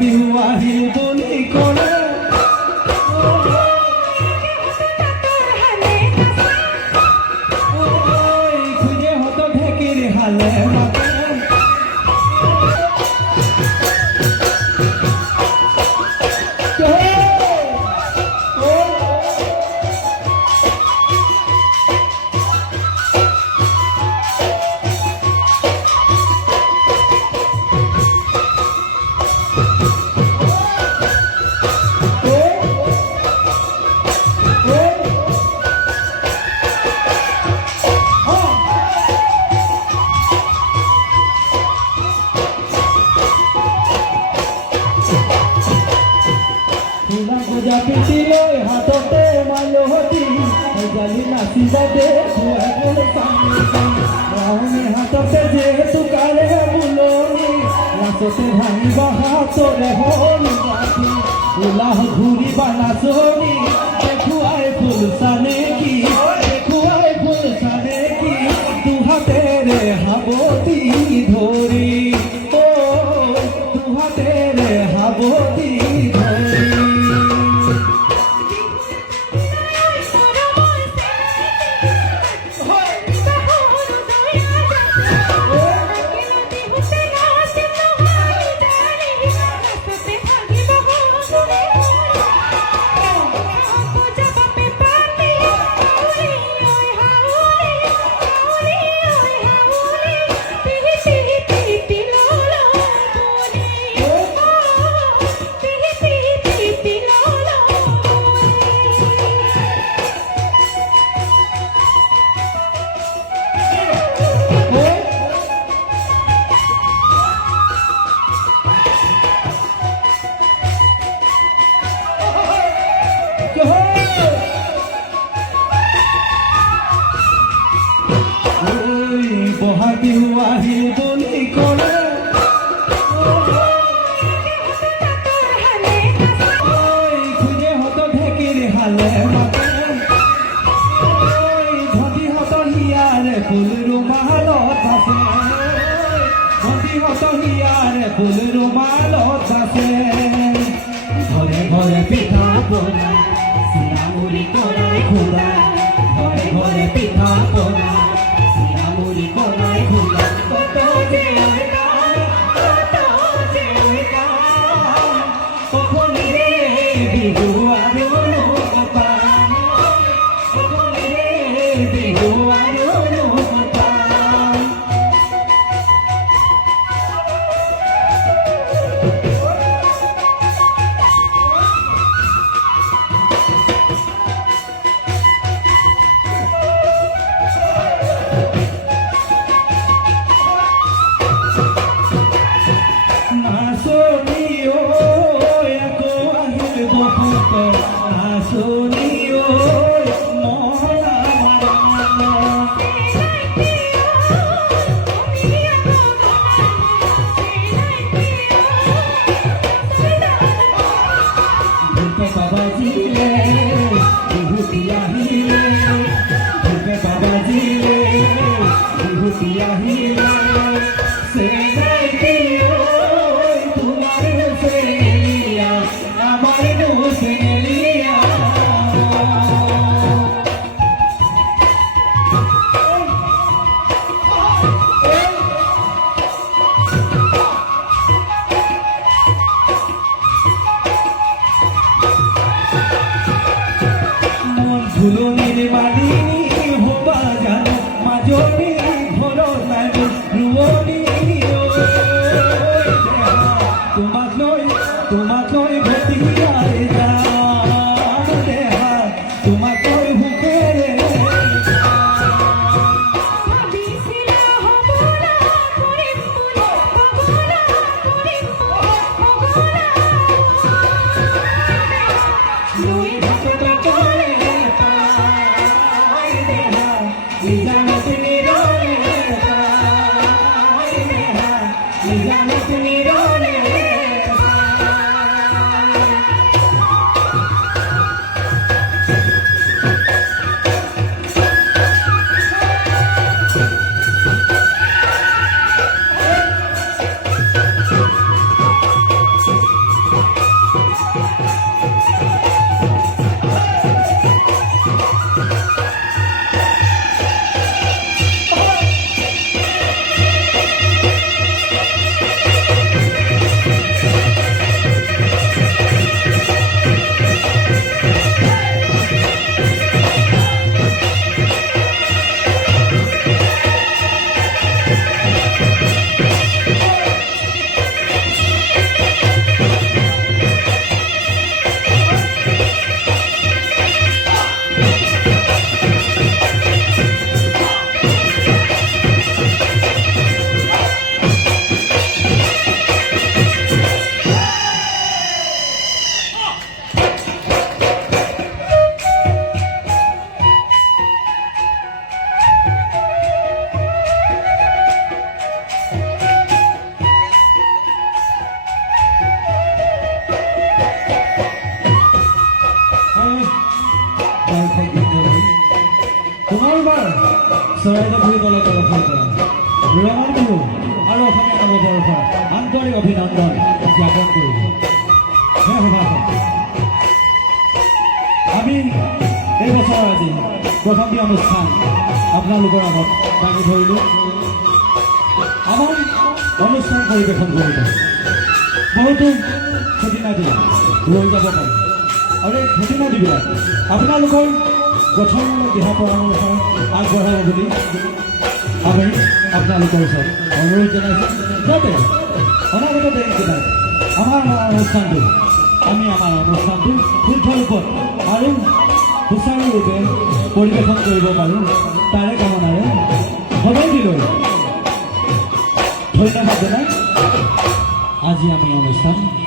বিহু আহিল বুলি ক'লে জালি নাচিবা দে ৰাৱণী হাততে যিহেতু কালে বুলনি লাচতে ভাঙিবা হাতৰে হ'ল বাটি ওলাহ ঘূৰিবা নাচনি দেখুৱাই ফুল চানে কি দেখুৱাই বুলি ক'লে। ঐ খুজে হত ঢেকিৰ হালে মাতে। ঐ ধতিহঁত হিয়াৰে ফুল ৰুমালত আছে ধতিহঁত হিয়াৰে ফুল ৰুমালত আছে ঘৰে ঘৰে পিঠা চিৰামুৰি কৰাই খুৰা ঘৰে ঘৰে পিঠা পনা baby, who are you? झूठे बाबा जी ले भूतिया ही ले झूठे बाबा जी ले भूतिया ही ले 你在我 চৰাইদেউ দলৰ তৰফৰ পৰা ৰঙাল বিহু আৰু অসমীয়া নৱবৰ্ষৰ আন্তৰিক অভিনন্দন জ্ঞাপন কৰিলোঁ হে আমি এই বছৰ আজি প্ৰথমটি অনুষ্ঠান আপোনালোকৰ আগত দাঙি ধৰিলোঁ আমাৰ অনুষ্ঠান পৰিৱেশন কৰিব বহুতো খুঁটিনাটি ৰৈ যাব। পাৰে আৰু এই খুঁটিনাটিবিলাক আপোনালোকৰ গঠনমূলক দিহা পৰামৰ্শ আগবঢ়াব বুলি আমি আপোনালোকৰ ওচৰত অনুৰোধ জনাইছোঁ যাতে অনাগত দিনকেইটাত আমাৰ অনুষ্ঠানটো আমি আমাৰ অনুষ্ঠানটো শুদ্ধ ৰূপত আৰু সুচাৰুৰূপে পৰিৱেশন কৰিব পাৰোঁ তাৰে কামনাৰে সদায় দিলৈ ধন্যবাদ জনাই আজি আমি অনুষ্ঠান